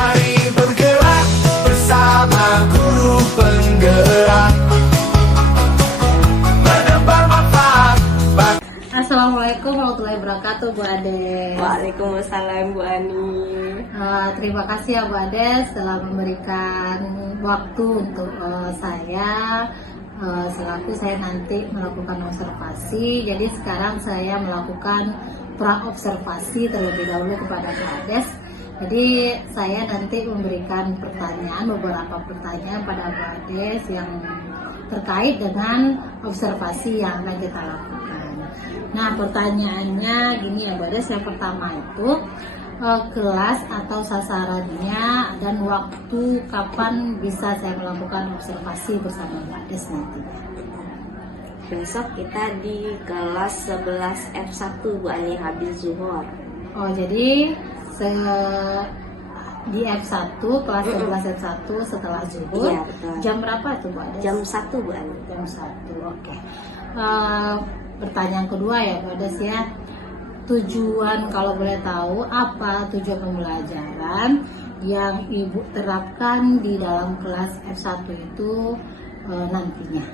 Mari bergerak bersama guru penggerak, menebar manfaat. Assalamualaikum warahmatullahi wabarakatuh, Bu Ades. Waalaikumsalam, Bu Ani. Terima kasih ya Bu Ades telah memberikan waktu untuk saya selaku saya nanti melakukan observasi. Jadi sekarang saya melakukan pra-observasi terlebih dahulu kepada Bu Ades. Jadi saya nanti memberikan beberapa pertanyaan pada Bu Ades yang terkait dengan observasi yang akan kita lakukan. Nah, pertanyaannya gini ya Bu Ades, yang pertama itu kelas atau sasarannya dan waktu kapan bisa saya melakukan observasi bersama Bu Ades nantinya. Besok kita di kelas 11 F1, Bu Ani, habis zuhur. Oh, jadi di F1, kelas 11 F1 setelah zuhur. Iya, betul. Jam berapa tuh Bu Ades? Jam 1, Bu Ani. Jam 1, oke. Pertanyaan kedua ya Bu Ades ya. Tujuan, kalau boleh tahu, apa tujuan pembelajaran yang Ibu terapkan di dalam kelas F1 itu nantinya?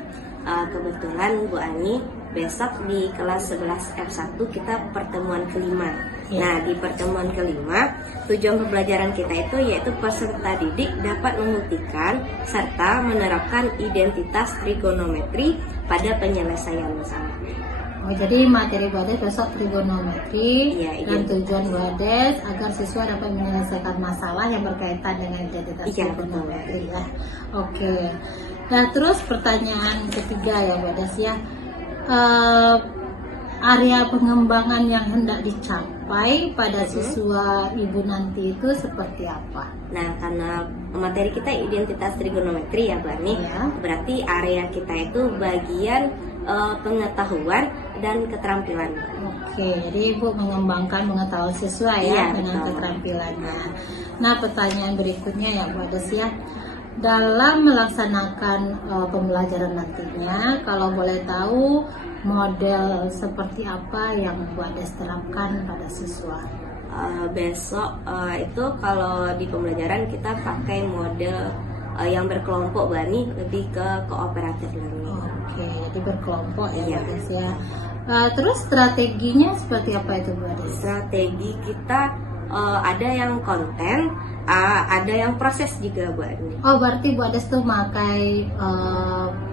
Kebetulan Bu Ani, besok di kelas 11 F1 kita pertemuan kelima. Ya. Nah, di pertemuan kelima, tujuan pembelajaran kita itu yaitu peserta didik dapat membuktikan serta menerapkan identitas trigonometri pada penyelesaian masalah. Oh, jadi materi Bu Ades besok trigonometri, Iya, dan tujuan Bu Ades agar siswa dapat menyelesaikan masalah yang berkaitan dengan identitas Iya, trigonometri ya. Oke. Nah, terus pertanyaan ketiga ya Bu Ades ya. Area pengembangan yang hendak dicapai pada siswa Ibu nanti itu seperti apa? Nah, karena materi kita identitas trigonometri ya Bu Ani, Ya. berarti area kita itu bagian pengetahuan dan keterampilan. Oke, jadi Ibu mengembangkan pengetahuan siswa ya Iya, dengan betul. keterampilannya. Nah, pertanyaan berikutnya ya Bu Ades ya. Dalam melaksanakan pembelajaran nantinya, kalau boleh tahu model seperti apa yang Bu Ades terapkan pada siswa? Besok itu kalau di pembelajaran kita pakai model yang berkelompok, Bu Ani, lebih ke kooperatif learning. Oke, jadi berkelompok ya Iya. Bu Ades ya. Terus strateginya seperti apa itu Bu Ades? Strategi kita ada yang konten, ada yang proses juga, Bu Ani. Oh, berarti Bu Ades tuh pakai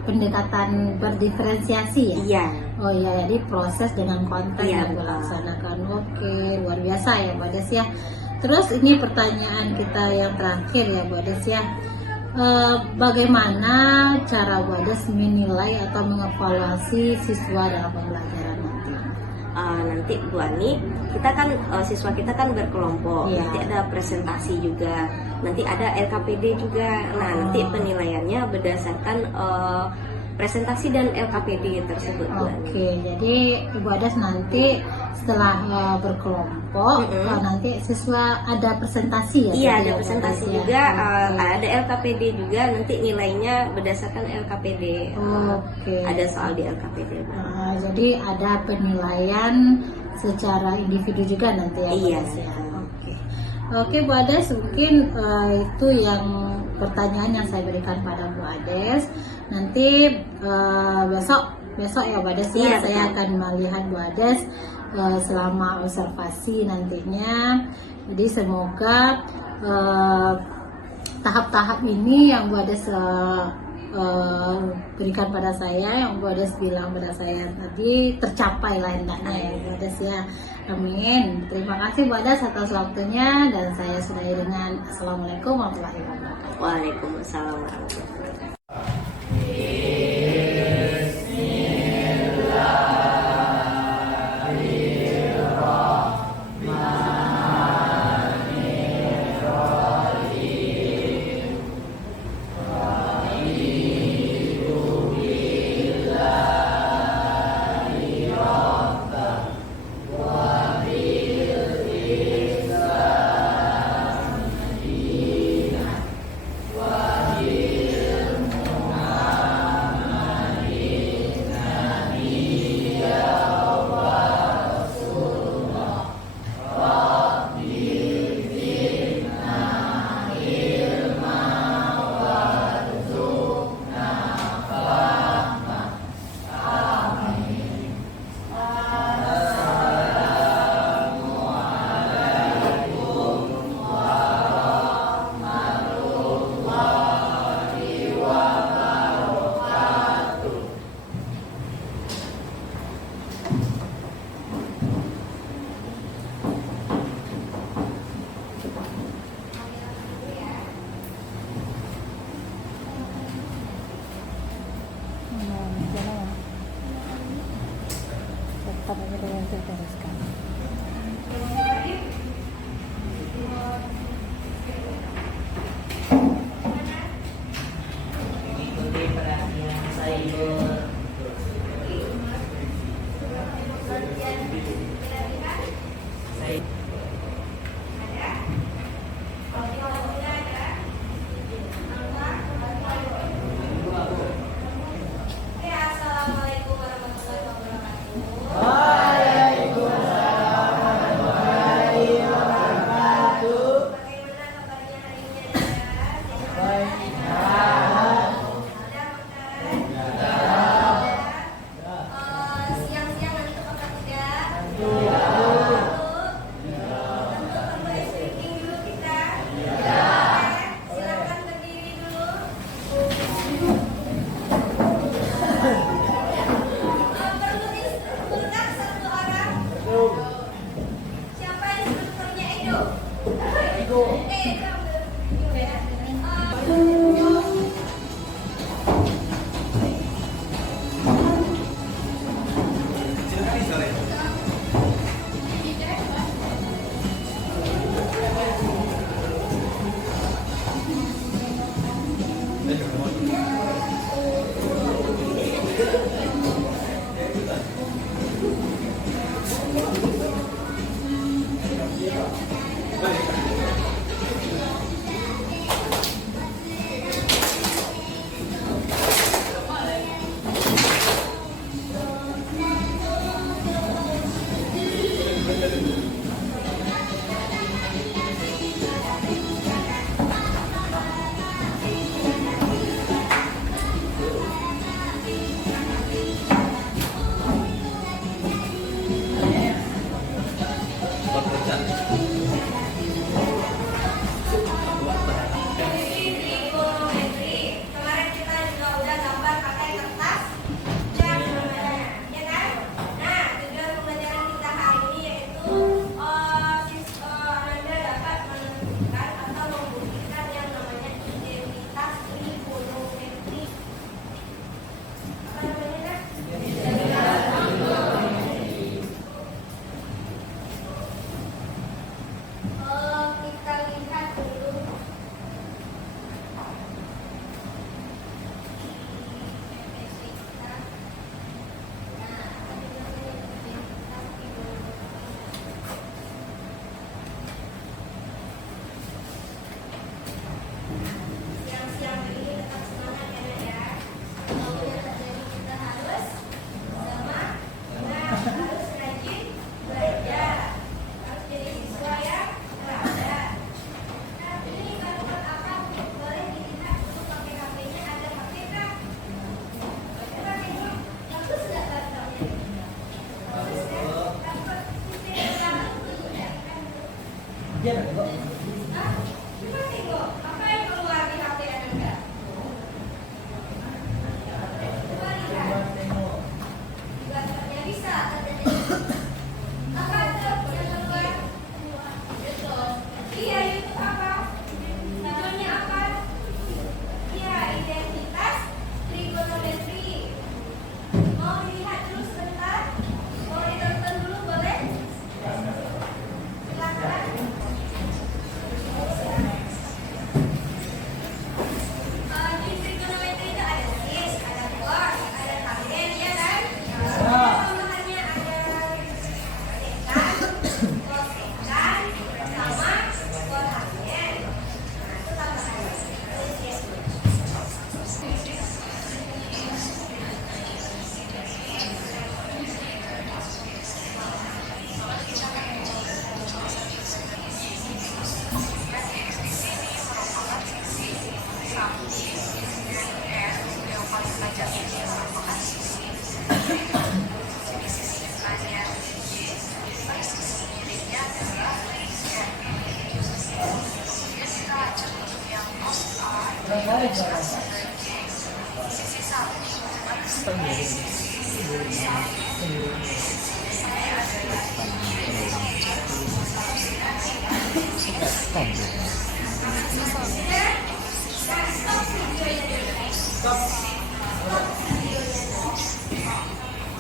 pendekatan berdiferensiasi ya? Iya. Oh iya, jadi proses dengan konten Iya, yang betul. dilaksanakan. Oke, luar biasa ya Bu Ades ya. Terus ini pertanyaan kita yang terakhir ya Bu Ades ya. Bagaimana cara Bu Ades menilai atau mengevaluasi siswa dalam pembelajaran nanti? Nanti Bu Ani, kita kan siswa kita kan berkelompok, Iya. nanti ada presentasi juga, nanti ada LKPD juga. Nah, nanti penilaiannya berdasarkan presentasi dan LKPD tersebut, Bu Ani. Oke, jadi Ibu Ades nanti setelah berkelompok nanti siswa ada presentasi ya? Iya, berarti ada ya, Bu presentasi Ades ya? juga, Oke. ada LKPD juga, nanti nilainya berdasarkan LKPD. Oke. Ada soal di LKPD, Bu. Jadi ada penilaian secara individu juga nanti ya Bu Iya. Ades ya? Oke Bu Ades, mungkin itu yang pertanyaan yang saya berikan pada Bu Ades. Nanti besok ya Bu Ades ya, Iya, saya betul. akan melihat Bu Ades selama observasi nantinya. Jadi semoga tahap-tahap ini yang Bu Ades berikan pada saya, yang Bu Ades bilang pada saya tadi tercapai lah hendaknya ya Bu Ades ya. Amin. Terima kasih Bu Ades atas waktunya, dan saya sudahi dengan Assalamualaikum warahmatullahi wabarakatuh. Waalaikumsalam warahmatullahi wabarakatuh. kita teruskan. Ikuti perhatian saya. Assalamualaikum warahmatullahi wabarakatuh. Bagaimana kabarnya hari ini, siang-siang nanti ke tempat tidak? Tentu perlu stretching dulu kita. Silakan berdiri dulu. Perlu instrukturnya satu orang. Siapa instrukturnya Edo? Edo. Trigonometri. Kemarin kita juga udah gambar pakai kertas dan mana, ya kan? Nah, tujuan pembelajaran kita hari ini yaitu Anda dapat menentukan atau membuktikan yang namanya identitas trigonometri. Apa namanya, Kak? Kita lihat dulu. Siang-siang ini tetap semangat ya, Nak, ya. Kalau udah terjadi kita harus semangat, harus rajin belajar, harus jadi siswa yang teladan. Nah, ini kalimat apa? Boleh dilihat untuk pakai HP-nya, ada HP kah? Coba tengok, bagus nggak gambarnya? Bagus kan? Dapat titik terang tuh ya kan? Ah, coba tengok, apa yang keluar di HP Anda? Coba lihat. Gambarnya bisa terjadi. Apa tuh yang keluar? Iya, itu apa? Tujuannya apa? Iya, identitas trigonometri. Mau dilihat dulu sebentar? Mau ditonton dulu boleh? Silakan. Di trigonometri itu ada sis, ada cos, ada tanggen, ya kan? Tambahannya ada sekan, kosekan, sama kotanggen. Nah, itu tambahannya.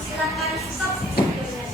Silakan stop videonya.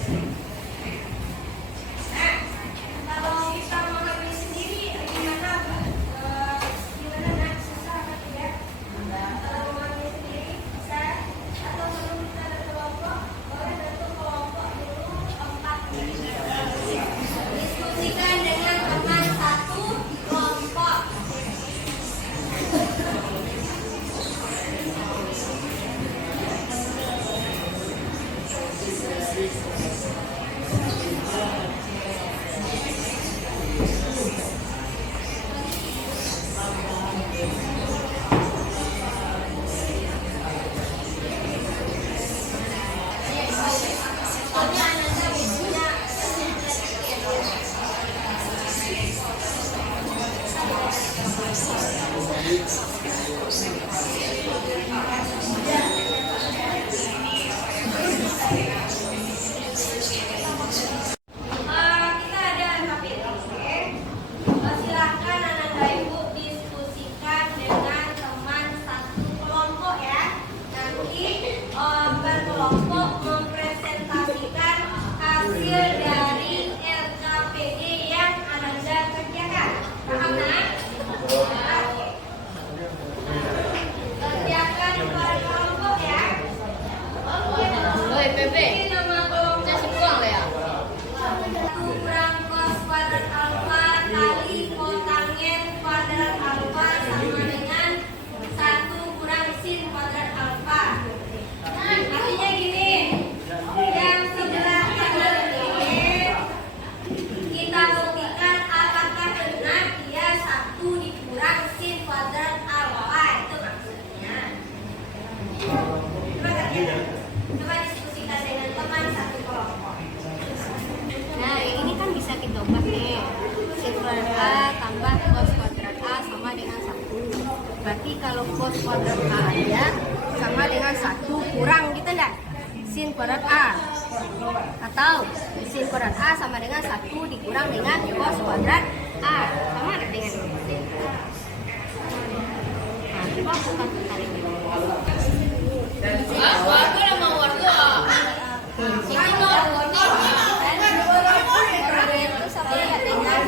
Kita ada HP, oke? Silakan anak ibu diskusikan dengan teman satu kelompok ya. Nanti berkelompok mempresentasikan hasil dari LKPD yang Anda kerjakan. Paham nak? Oke. Kerjakan berkelompok ya. Oi, Pepe. Ini nama kelompok. Saya buang lah ya. 1 kurang cos kuadrat alfa kali kotangen kuadrat alfa sama dengan 1 kurang sin kuadrat alfa. Artinya gini, yang sebelah kanan ini kita buktikan apakah benar dia 1 dikurang sin kuadrat alfa, itu maksudnya. Coba diskusikan dengan teman satu kelompok. Nah, yang ini kan bisa kita ubah nih. Sin kuadrat A tambah cos kuadrat A sama dengan 1. Berarti kalau cos kuadrat A aja sama dengan 1 kurang gitu enggak? Sin kuadrat A. Atau sin kuadrat A sama dengan 1 dikurang dengan cos kuadrat A. Sama enggak dengan ini? Nah, coba bukan tentang ini. Aku udah mau warga. Ini mau warga. Itu sama ya dengan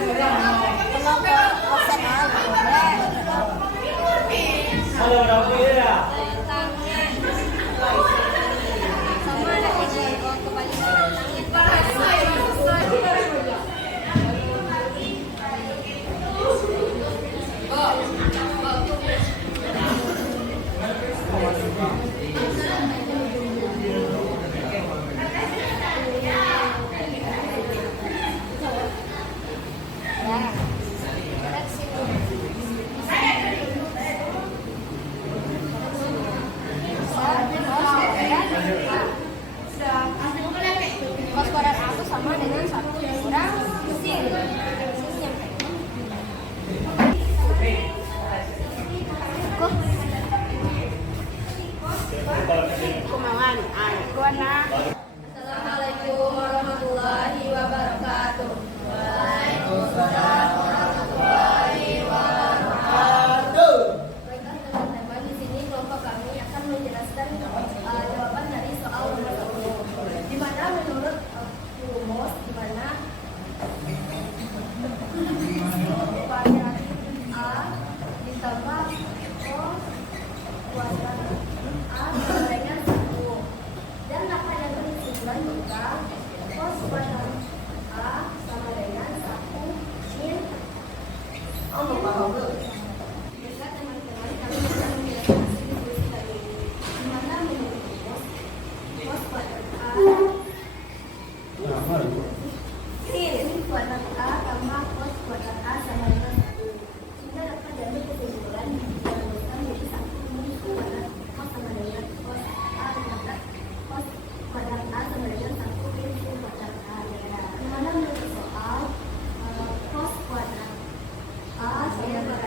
kelompok kosan A. Sama ada dengan kebalikan. Cos kuadrat A itu sama dengan 1 kurang sin. Kumangan, anak. Assalamualaikum warahmatullahi wabarakatuh. Waalaikumsalam warahmatullahi wabarakatuh. Baiklah teman-teman, di sini kelompok kami akan menjelaskan jawaban dari soal nomor 1. Di mana menurut rumus di mana kuadrat A ditambah cos kuadrat A sama dengan 1. Dan dapat yang kesimpulan juga cos kuadrat A sama dengan 1 sin. Jika teman-teman kami bisa menjelaskan hasil diskusi tadi ini, di mana menurut rumus cos kuadrat A sin kuadrat A tambah cos kuadrat A sama dengan 1. Sehingga dapat diambil kesimpulan yang bisa menjadi 1 min kuadrat cos sama dengan cos A ditambah cos kuadrat A sama dengan 1 min sin kuadrat A. Di mana menurut soal cos kuadrat A sama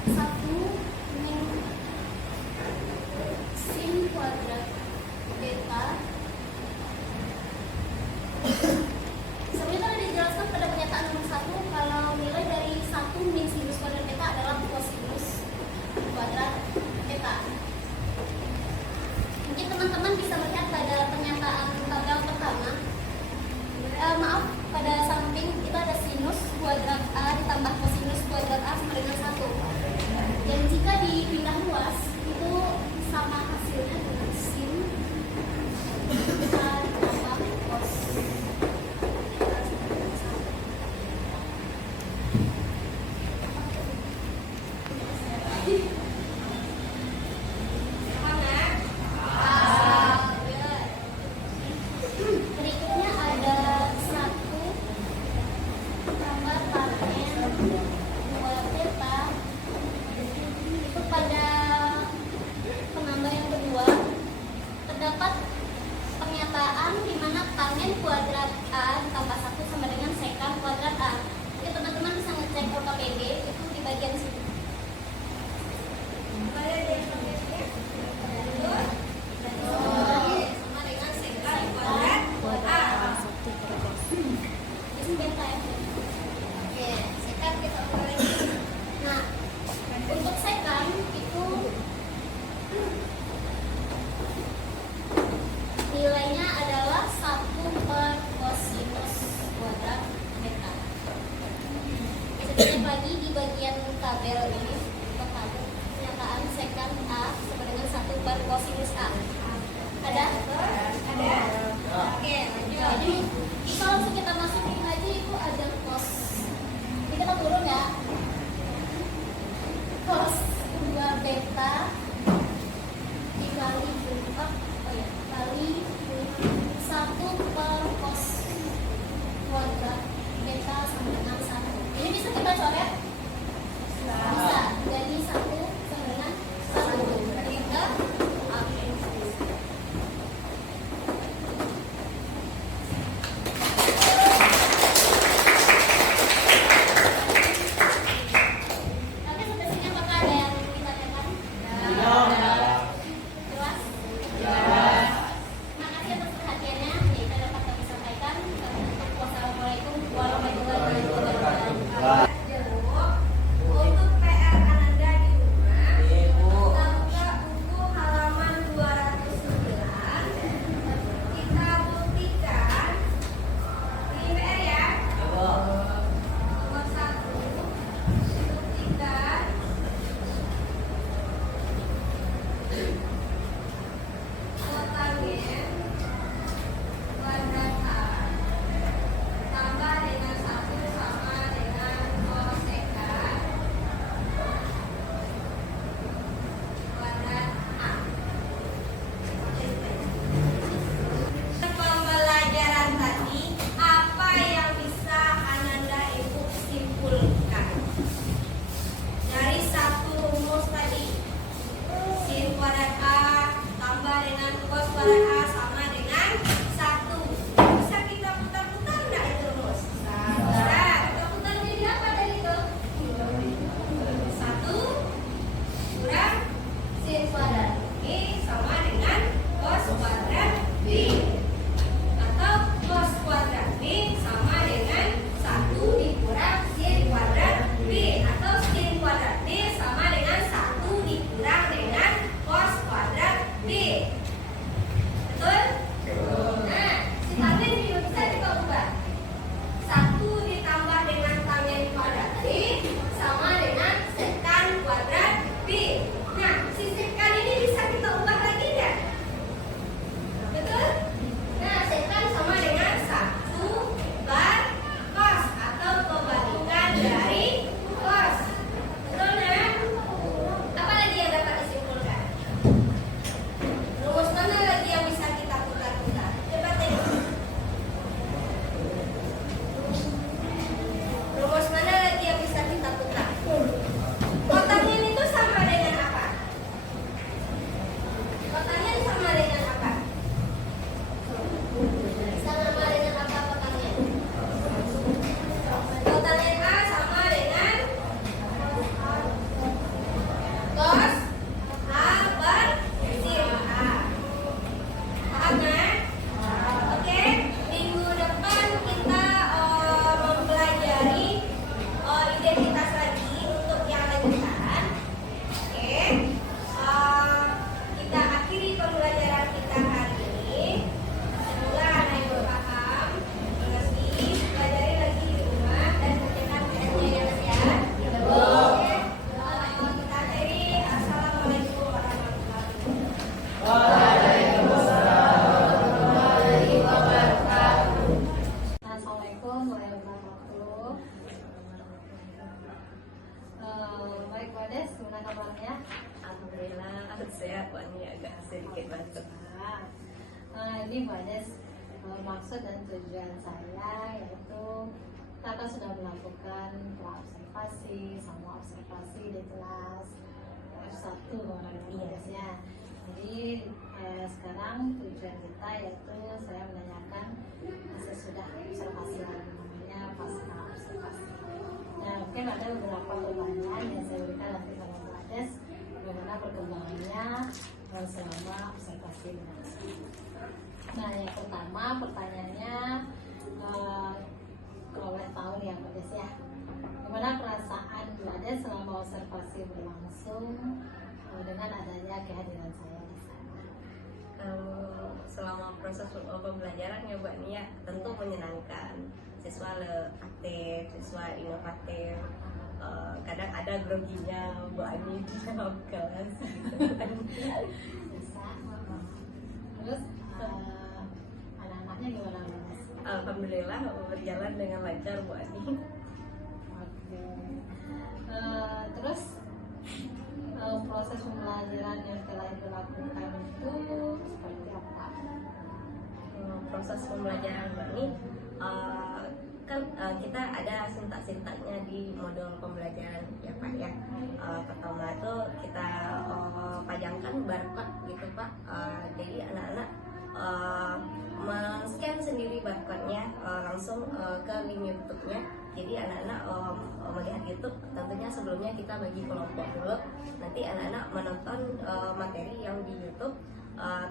1 min sin kuadrat beta. Sebenarnya kan dijelaskan pada pernyataan nomor 1 kalau nilai dari 1 min sinus kuadrat beta adalah kosinus kuadrat beta. Mungkin teman-teman bisa melihat pada pernyataan tabel pertama. Maaf, pada samping itu ada sinus kuadrat A ditambah kosinus kuadrat A sama dengan 1. Dan jika dipindah luas, itu sama hasilnya dengan sin A ditambah cos. Berikutnya ada 1 tambah tangent 2 theta. Itu pada penambah yang kedua terdapat pernyataan di mana tangent kuadrat A ditambah 1 sama dengan sekant kuadrat A. Jadi teman-teman bisa ngecek OKPD itu di bagian sini. Sama dengan sekant kuadrat A. Ini beta ya. Oke, sekant kita ulang lagi. Nah, untuk sekant itu nilainya adalah 1 per kosinus kuadrat beta. Bisa dicek lagi di bagian tabel ini, tabel pernyataan sekant A sama dengan 1 per kosinus A. Ada? Ada. Oke, lanjut. Jadi bisa langsung kita masukin aja itu ada cos. Jadi kita turun ya. Cos 2 beta dikali kali 1 per cos kuadrat beta sama dengan 1. Ini bisa kita coret? Bisa. Jadi 1 sama dengan 1. Ketiga, oke. Oke, sampai sini apakah ada yang ditanyakan? Jelas? Terima kasih atas perhatiannya. Jadi kita dapat kami sampaikan. Wassalamualaikum warahmatullahi wabarakatuh. Untuk PR Ananda di rumah, buka buku halaman 209. Kita buktikan. Ini PR ya. Nomor 1. Buktikan kotangent kuadrat A tambah dengan 1 sama dengan bantu. Ini Mbak Des, maksud dan tujuan saya yaitu kita kan sudah melakukan observasi, sama observasi di kelas F1 ya. Jadi sekarang tujuan kita yaitu saya menanyakan sesudah observasi namanya pasca observasi. Nah, mungkin ada beberapa pertanyaan yang saya berikan nanti sama Mbak Des bagaimana perkembangannya selama observasi berlangsung. Nah, yang pertama pertanyaannya kalau boleh tahu nih ya Mbak Des ya, gimana perasaan Mbak Des selama observasi berlangsung dengan adanya kehadiran saya di sana? Kalau selama proses pembelajaran ya Mbak Nia tentu menyenangkan, siswa aktif, siswa inovatif. Kadang ada groginya Mbak Ani di dalam kelas gitu kan. Bisa. Terus anak-anaknya gimana Mbak Des? Alhamdulillah berjalan dengan lancar Bu Ani. Oke. Terus proses pembelajaran yang telah dilakukan itu seperti apa? Proses pembelajaran Bu Ani kan kita ada sintak-sintaknya di modul pembelajaran ya Pak ya. Pertama itu kita pajangkan barcode gitu Pak. Jadi anak-anak men-scan sendiri barcode-nya langsung ke link YouTube-nya. Jadi anak-anak melihat YouTube tentunya sebelumnya kita bagi kelompok dulu. Nanti anak-anak menonton materi yang di YouTube.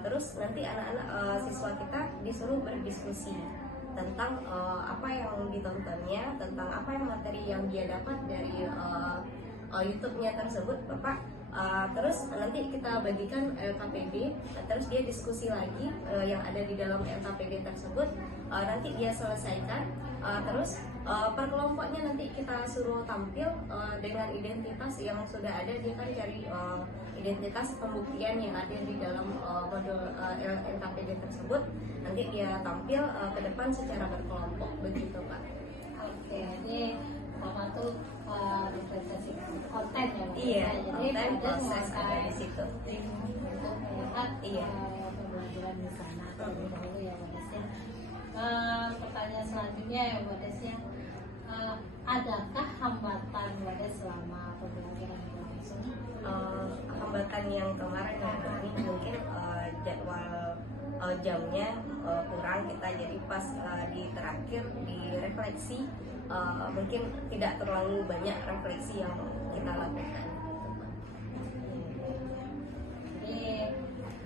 Terus nanti anak-anak siswa kita disuruh berdiskusi tentang apa yang ditontonnya, tentang apa yang materi yang dia dapat dari YouTube-nya tersebut, Bapak. Terus nanti kita bagikan LKPD, terus dia diskusi lagi yang ada di dalam LKPD tersebut, nanti dia selesaikan, terus per kelompoknya nanti kita suruh tampil dengan identitas yang sudah ada. Dia kan cari identitas pembuktian yang ada di dalam modul LKPD tersebut, nanti dia tampil ke depan secara berkelompok begitu Pak. Oke, ini pertama tuh representasi konten ya Mbak? Iya, Jadi konten ada proses ada di situ. untuk melihat Iya. pembelajaran di sana terlebih dahulu ya Mbak Des ya. Pertanyaan selanjutnya ya Mbak Des ya, adakah hambatan Mbak Des selama pembelajaran berlangsung? Hambatan yang kemarin ya ini mungkin jadwal jamnya kurang kita, jadi pas di terakhir di refleksi mungkin tidak terlalu banyak refleksi yang kita lakukan. Jadi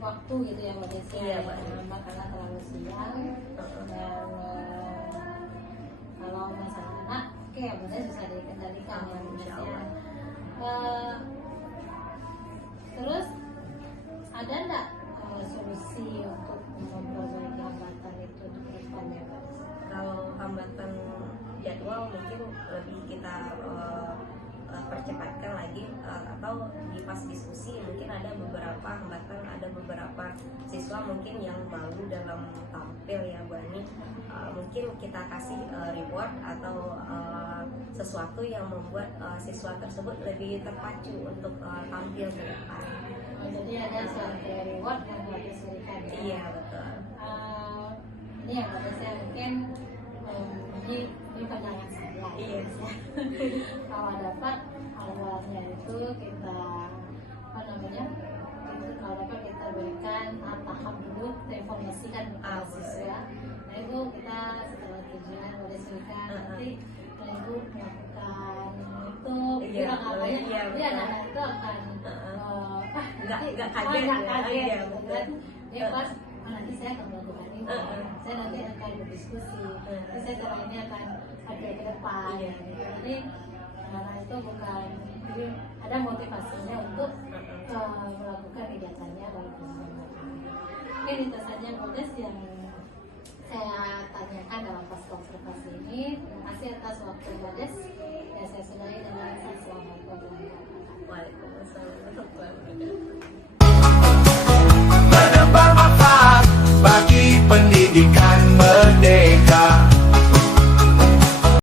waktu gitu ya Mbak Des ya, Iya, Mbak. karena terlalu siang dan kalau masalah anak oke ya Mbak Des bisa dikendalikan ya Mbak Des Insya ya. Allah. Terus ada enggak solusi untuk memperbaiki hambatan itu di depannya Mbak Des? Kalau hambatan jadwal mungkin lebih kita percepatkan lagi, atau di pas diskusi mungkin ada beberapa hambatan, ada beberapa siswa mungkin yang malu dalam tampil ya Bu Ani. Mungkin kita kasih reward atau sesuatu yang membuat siswa tersebut lebih terpacu untuk tampil ke depan. Jadi ada suatu reward yang Mbak Des berikan ya? Iya betul. Ini yang Mbak Des ya, mungkin ini pandangan saya. Iya. Kalau dapat awalnya itu kita apa namanya? Itu kalau dapat kita berikan tahap dulu, kita informasikan kepada siswa. Nah itu kita setelah tujuan boleh berikan nanti ibu melakukan itu Iya, namanya iya, jadi anak-anak itu akan nggak kaget ya. Iya, gitu betul. kan. Dia pas nanti saya akan melakukan ini, saya nanti akan berdiskusi, nanti saya cara ini akan ada ke depan. Iya. Gitu. Jadi karena itu bukan, jadi ada motivasinya untuk melakukan kegiatannya walaupun mungkin itu saja Mbak yang saya tanyakan dalam pas observasi ini. Terima kasih atas waktu Mbak Des. Ya saya sudahi dengan selamat berbulan.